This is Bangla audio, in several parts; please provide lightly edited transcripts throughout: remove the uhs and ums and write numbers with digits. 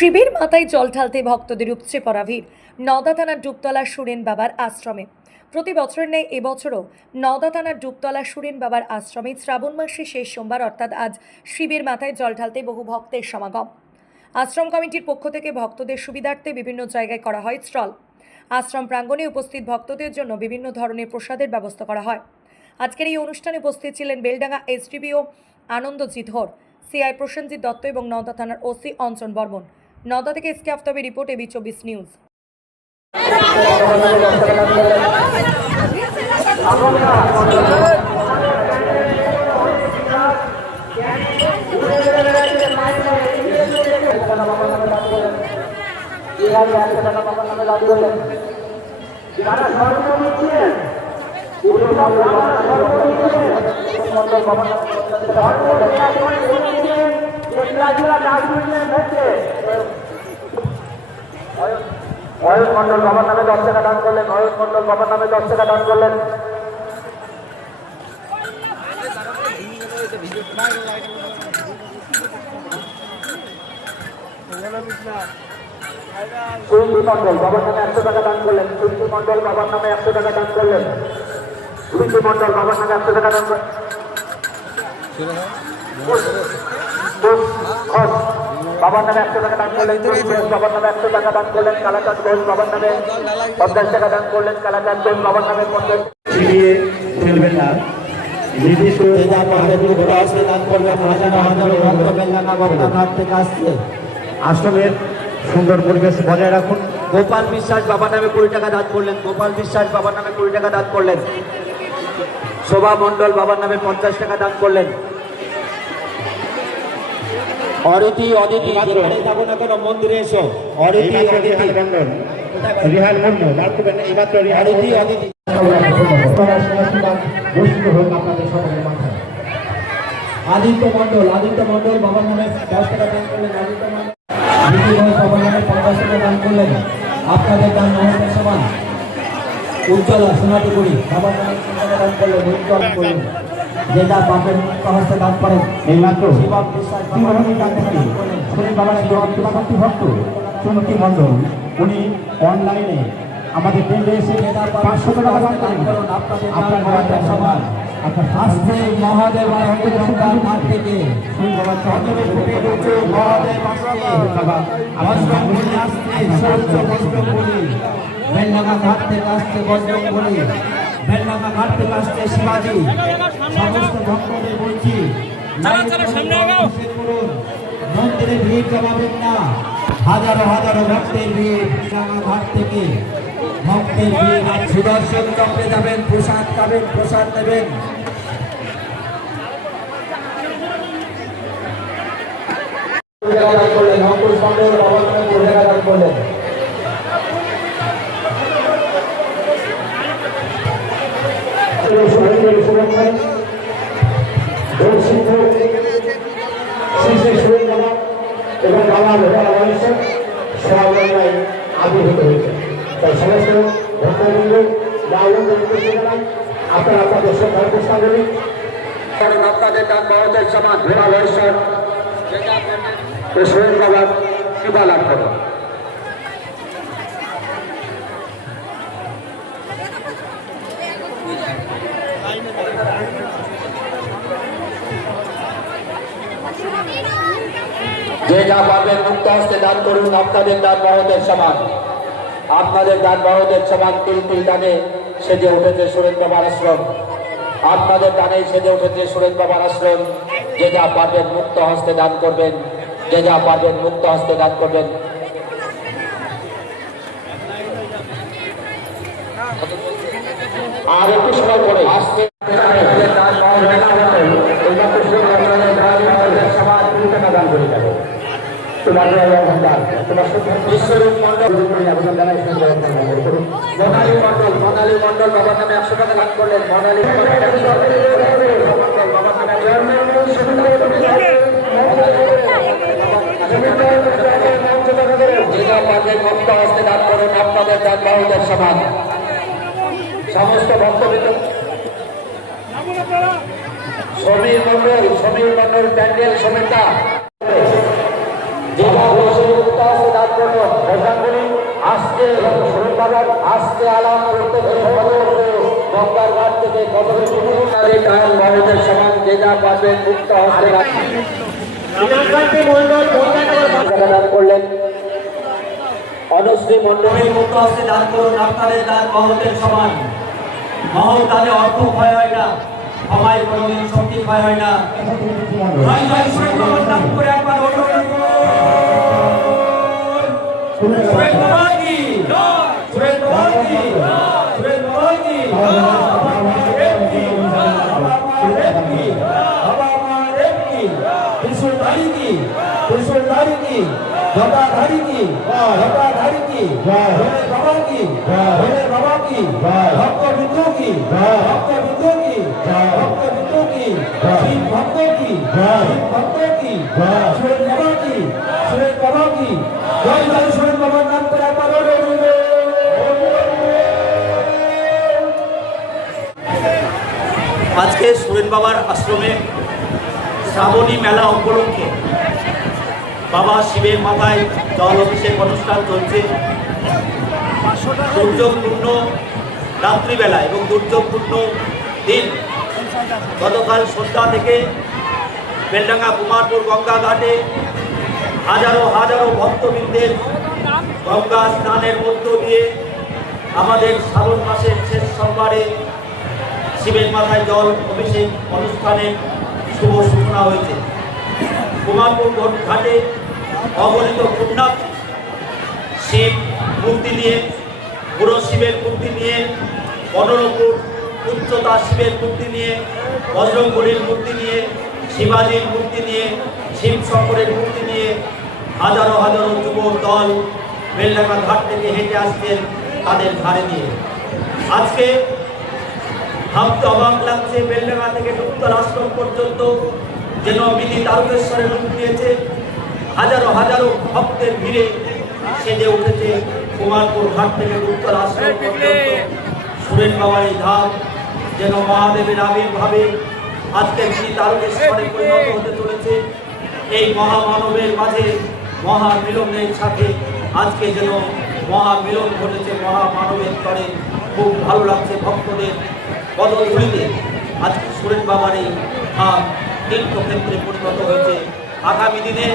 শিবের মাথায় জল ঢালতে ভক্তদের উপচে পড়া ভিড় নওদা থানার ডুবতলা সুরেন বাবার আশ্রমে। প্রতি বছরের ন্যায় এবছরও নওদা থানার ডুবতলা সুরেন বাবার আশ্রমে শ্রাবণ মাসে শেষ সোমবার অর্থাৎ আজ শিবের মাথায় জল ঢালতে বহু ভক্তের সমাগম। আশ্রম কমিটির পক্ষ থেকে ভক্তদের সুবিধার্থে বিভিন্ন জায়গায় করা হয় স্টল। আশ্রম প্রাঙ্গণে উপস্থিত ভক্তদের জন্য বিভিন্ন ধরনের প্রসাদের ব্যবস্থা করা হয়। আজকের এই অনুষ্ঠানে উপস্থিত ছিলেন বেলডাঙ্গা এসডিপিও আনন্দজিৎ ধর, সিআই প্রসেনজিৎ দত্ত এবং নওদা থানার ওসি অঞ্জন বর্মন। নওদা থেকে এসকে আফতাবের রিপোর্ট, এবি 24 নিউজ। ময়ূর মন্ডল বাবার নামে 10 টাকা দান করলেন। ময়ূর মন্ডল বাবার নামে 10 টাকা দান করলেন। সুইটি মন্ডল বাবার নামে 100 টাকা দান করলেন। সুইটি মন্ডল বাবার নামে 100 টাকা দান করলেন। সুইটি মন্ডল বাবার নামে 100 টাকা দান করলেন। বাবার নামে 100 টাকা দান করলেন। বাবার নামে 100 টাকা দান করলেন। কালাচাঁদ ঘোষ বাবার নামে 50 টাকা দান করলেন। কালাচাঁদ ঘোষ বাবার নামে 50 ছিনিয়ে ফেলবেন না। নির্দিষ্ট আশ্রমের সুন্দর পরিবেশ বজায় রাখুন। গোপাল বিশ্বাস বাবার নামে 20 টাকা দান করলেন। গোপাল বিশ্বাস বাবার নামে 20 টাকা দান করলেন। শোভা মন্ডল বাবার নামে 50 টাকা দান করলেন। অদিতি যেখানে যাবো না কেন মন্দিরে এসো। অদিতি মন্ডল রিহাল মন্ডল বার করবেন না। এইমাত্র অদিতি আদিত্য মন্ডল বাবার নামে 10 টাকা দান করলেন। আদিত্য মন্ডল বাবার নামে 50 টাকা দান করলেন। আপনাদের দান মহতের সমান। উজ্জ্বলা সোনাটুকুরি বাবার নামে 3 টাকা দান করলেন। উজ্জ্বল করলেন যেটা বাপের হস্তে দান করেন। এইমাত্র শিবাব বিশ্বাস ভক্ত চুমকি মন্ডল উনি অনলাইনে আমাদের কেন্দ্রে এসে 500 টাকা দান করেন। আপনার সমান আসছে মহাদেব ঘাট থেকে বেলডাঙ্গা ঘাট থেকে আসছে বজরংবলী, বেলডাঙ্গা ঘাট থেকে আসছে শিবাজি। সমস্ত ভক্তদের বলছি মন্দিরে ভিড় জমাবেন না। হাজারো হাজারো ভক্তের ভিড় বেলডাঙ্গা ঘাট থেকে ভক্তের ভিড়। আর সুদর্শন চক্রে যাবেন, প্রসাদ খাবেন, প্রসাদ নেবেন। অঙ্কুশ মন্ডল বাবার নামে 20 টাকা দান করলেন। এবং আবির্ভূত হয়েছে। তাই সমস্ত ভক্তবৃন্দ আপনারা আপনাদের শ্রদ্ধার প্রস্তাব দেবেন। আপনাদের দান মহতের সমান ভোলা ঈশ্বর সোহেল বাবার কৃপা লাভ করুন। যে যা পারবেন মুক্ত হস্তে দান করুন। আপনাদের দান মহতের সমান। আপনাদের দান মহতের সমান। তিল দানে সেজে উঠেছে সুরেন বাবার আশ্রম। আপনাদের দানে সেজে উঠেছে সুরেন বাবার আশ্রম। যে যা পারবেন মুক্ত হস্তে দান করবেন। যে যা পারবেন মুক্ত হস্তে দান করবেন। আর একটু সময় পরে আসতে দান করে যাবে। বিশ্বরূপ মন্ডল মনালী মন্ডল বাবার নামে 100 টাকা দান করলেন। মনালী ভক্ত হস্তে দান করুন। আপনাদের দান বাহুদের সমান। সমস্ত ভক্তবৃন্দ সমীর মন্ডল প্যান্ডেল সমেতা যেটা আজকে আলাম করতে গঙ্গার ঘাট থেকে দান বাহুদের সমান যে যা পাবেন মুক্ত হস্তে দান করলেন। অনুশ্রী মন্ডলী মুক্ত হস্তে দান করুন, আপনাদের দান বাহুদের সমান। মহৎ দানে অর্থ ক্ষয় হয় না, ক্ষমায় কোনোদিন শক্তি ক্ষয় হয় না। জয় জয় সুরেশ বাবার নাম করে একবার অনুরোধ সুরেশ বাবা কি সুরেশ বাবা কি সুরেশ বাবা কি त्रिशूलधारी की त्रिशूलधारी की गदाधारी की गदाधारी की भोले बाबा की भोले बाबा की भक्त बिंदु की भक्त बिंदु की भक्त बिंदु की शिव भक्तों की शिव भक्तों की सुरेश बाबा की सुरेश बाबा की जय जय सुरेश बाबा नाम पर আজকে সুরেন বাবার আশ্রমে শ্রাবণী মেলা উপলক্ষে বাবা শিবের মাথায় জল অভিষেক অনুষ্ঠান চলছে। দুর্যোগপূর্ণ রাত্রিবেলা এবং দুর্যোগপূর্ণ দিন গতকাল সন্ধ্যা থেকে বেলডাঙ্গা কুমারপুর গঙ্গা ঘাটে হাজারো হাজারো ভক্তবৃন্দের গঙ্গা স্নানের মধ্য দিয়ে আমাদের শ্রাবণ মাসের শেষ সোমবারে শিবের মাথায় জল অভিষেক অনুষ্ঠানের শুভ সূচনা হয়েছে। কুমারপুর ঘাটে অগণিত পুণ্যার্থী শিব মূর্তি নিয়ে, বুড়ো শিবের মূর্তি নিয়ে, 15 ফুট উচ্চতা শিবের মূর্তি নিয়ে, বজরংবলীর মূর্তি নিয়ে, শিবাজির মূর্তি নিয়ে, শিব শঙ্করের মূর্তি নিয়ে হাজারো হাজারো যুব দল বেলডাঙ্গা ঘাট থেকে হেঁটে আসছেন তাদের ধারে দিয়ে। আজকে ভাবতে অবাক লাগছে, বেলডাঙ্গা থেকে ডুবতল আশ্রম পর্যন্ত যেন মিনি তারকেশ্বরের রূপ নিয়েছে। হাজারো হাজারো ভক্তের ভিড়ে সেজে উঠেছে কুমারপুর ঘাট থেকে ডুবতল আশ্রম পর্যন্ত সুরেন বাবার এই ধাম যেন মহাদেবের আবির্ভাবে আজকে মিনি তারকেশ্বরে পরিণত হতে চলেছে। এই মহামানবের মাঝে মহামিলনের সাথে আজকে যেন মহামিলন ঘটেছে মহামানবের স্তরে। খুব ভালো লাগছে ভক্তদের পদধূলিতে আজকে সুরেন বাবার এই ধাম তীর্থক্ষেত্রে পরিণত হয়েছে। আগামী দিনে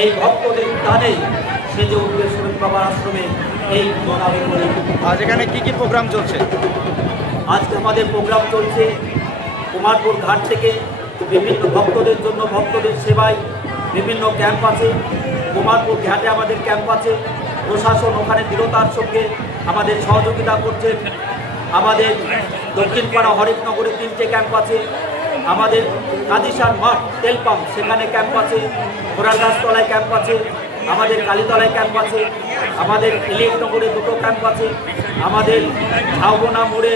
এই ভক্তদের টানেই সেজে উঠবে সুরেন বাবার আশ্রমে এই মনাবে করে। আজ এখানে কি কি প্রোগ্রাম চলছে? আজকে আমাদের প্রোগ্রাম চলছে কুমারপুর ঘাট থেকে বিভিন্ন ভক্তদের জন্য, ভক্তদের সেবায় বিভিন্ন ক্যাম্প আছে। কুমারপুর ঘাটে আমাদের ক্যাম্প আছে, প্রশাসন ওখানে দৃঢ়তার সঙ্গে আমাদের সহযোগিতা করছে। আমাদের দক্ষিণপাড়া হরিশনগরে 3টে ক্যাম্প আছে, আমাদের কাদিসার মাঠ তেল পাম্প সেখানে ক্যাম্প আছে, ঘোড়াগাছতলায় ক্যাম্প আছে, আমাদের কালীতলায় ক্যাম্প আছে, আমাদের ইলেকনগরে 2টো ক্যাম্প আছে, আমাদের ঝাউবোনা মোড়ে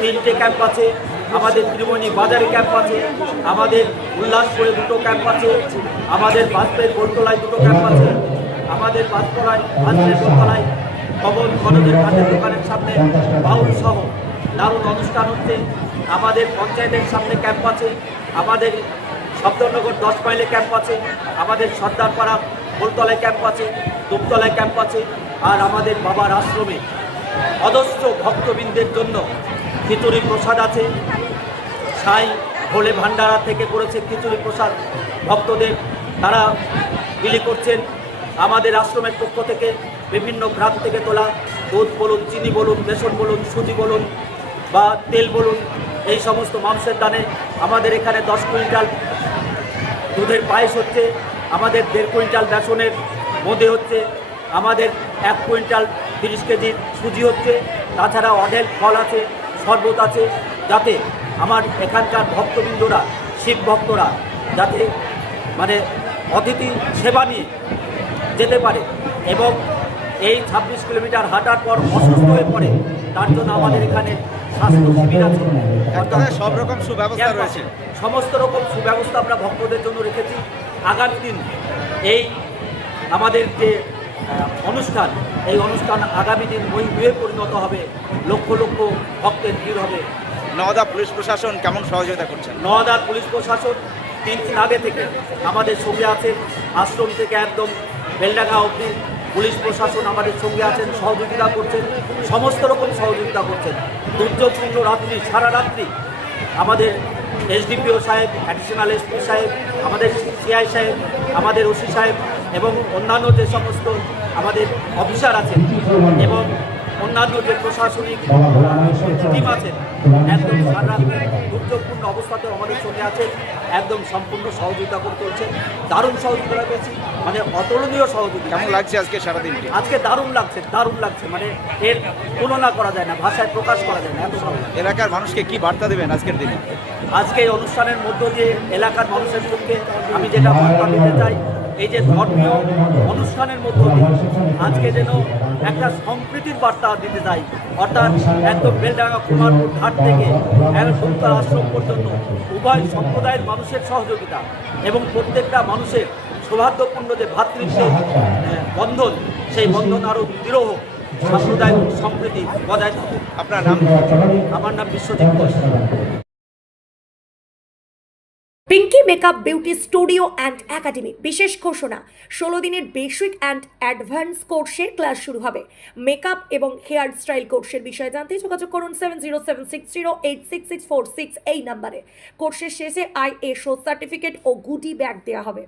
3টে ক্যাম্প আছে, আমাদের ত্রিমণি বাজারে ক্যাম্প আছে, আমাদের উল্লাসপুরে 2টো ক্যাম্প আছে, আমাদের বাসপের গোলতলায় 2টো ক্যাম্প আছে, আমাদের বাসতলায় বাসপের গোলতলায় ভবন খরচের কাঠের দোকানের সামনে বাউল সহ দারুণ অনুষ্ঠান হচ্ছে। আমাদের পঞ্চায়েতের সামনে ক্যাম্প আছে, আমাদের শব্দনগর 10 মাইলে ক্যাম্প আছে, আমাদের সর্দারপাড়া গোলতলায় ক্যাম্প আছে, দুপতলায় ক্যাম্প আছে। আর আমাদের বাবার আশ্রমে অজস্র ভক্তবৃন্দের জন্য খিচুড়ি প্রসাদ আছে। সাই ভোলে ভান্ডারা থেকে করেছে খিচুড়ি প্রসাদ, ভক্তদের তারা বিলি করছেন। আমাদের আশ্রমের পক্ষ থেকে বিভিন্ন গ্রাম থেকে তোলা দুধ বলুন, চিনি বলুন, বেসন বলুন, সুজি বলুন বা তেল বলুন, এই সমস্ত মাংসের দানে আমাদের এখানে 10 কুইন্টাল দুধের পায়েস হচ্ছে, আমাদের 1.5 কুইন্টাল বেসনের বোঁদে হচ্ছে, আমাদের 1 কুইন্টাল 30 কেজি সুজি হচ্ছে। তাছাড়া অঢেল ফল আছে, শরবত আছে, যাতে আমার এখানকার ভক্তবৃন্দরা, শিব ভক্তরা যাতে মানে অতিথি সেবা নিয়ে যেতে পারে এবং এই 26 কিলোমিটার হাঁটার পর অসুস্থ হয়ে পড়ে, তার জন্য আমাদের এখানে স্বাস্থ্য শিবির আছে। সব রকম সুব্যবস্থা রয়েছে, সমস্ত রকম সুব্যবস্থা আমরা ভক্তদের জন্য রেখেছি। আগামী দিন এই আমাদের যে অনুষ্ঠান, এই অনুষ্ঠান আগামী দিন মহিমে পরিণত হবে, লক্ষ লক্ষ ভক্তের ভিড় হবে। নওদা পুলিশ প্রশাসন কেমন সহযোগিতা করছেন? নওদার পুলিশ প্রশাসন 3 দিন আগে থেকে আমাদের সঙ্গে আছে। আশ্রম থেকে একদম বেলডাঙ্গা অবধি পুলিশ প্রশাসন আমাদের সঙ্গে আছেন, সহযোগিতা করছেন, সমস্ত রকম সহযোগিতা করছেন। দুর্যোগপূর্ণ রাত্রি, সারা রাত্রি আমাদের এসডিপিও সাহেব, অ্যাডিশনাল এসপি সাহেব, আমাদের সিআই সাহেব, আমাদের ওসি সাহেব এবং অন্যান্য যে সমস্ত আমাদের অফিসার আছেন এবং অন্যান্য যে প্রশাসনিক টিম আছেন, একদম সারা রাত্রি দুর্যোগপূর্ণ অবস্থাতেও আমাদের সঙ্গে আছেন, একদম সম্পূর্ণ সহযোগিতা করে চলছে। দারুণ সহযোগিতা পেয়েছি, মানে অতুলনীয় সহযোগিতা। কেমন লাগছে আজকে সারাদিনটি? আজকে দারুণ লাগছে, মানে এর তুলনা করা যায় না, ভাষায় প্রকাশ করা যায় না, এত ভালো লাগছে। এলাকার মানুষকে কি বার্তা দেবেন আজকের দিনে? আজকে এই অনুষ্ঠানের মধ্য দিয়ে এলাকার মানুষের পক্ষে আমি যেটা বার্তা দিতে চাই, এই যে ধর্মীয় অনুষ্ঠানের মধ্য দিয়ে আজকে যেন একটা সম্প্রীতির বার্তা দিতে চাই, অর্থাৎ একদম বেলডাঙ্গা কুমারপুর ঘাট থেকে একদম আশ্রম পর্যন্ত উভয় সম্প্রদায়ের মানুষের সহযোগিতা এবং প্রত্যেকটা মানুষের সৌহার্দ্যপূর্ণ যে ভ্রাতৃত্বের বন্ধন, সেই বন্ধন আরও দৃঢ় হোক, সাম্প্রদায়িক সম্প্রীতি বজায় থাকুক। আপনার নাম? আমার নাম Biswajit Ghosh. Pinky makeup beauty studio and academy বিশেষ ঘোষণা, 16 দিনের বেসিক অ্যান্ড অ্যাডভান্স কোর্সের ক্লাস শুরু হবে। মেকআপ এবং হেয়ার স্টাইল কোর্সের বিষয়ে জানতে যোগাযোগ করুন 7076086646 এই নাম্বারে। কোর্সের শেষে ISO সার্টিফিকেট ও গুডি ব্যাগ দেওয়া হবে।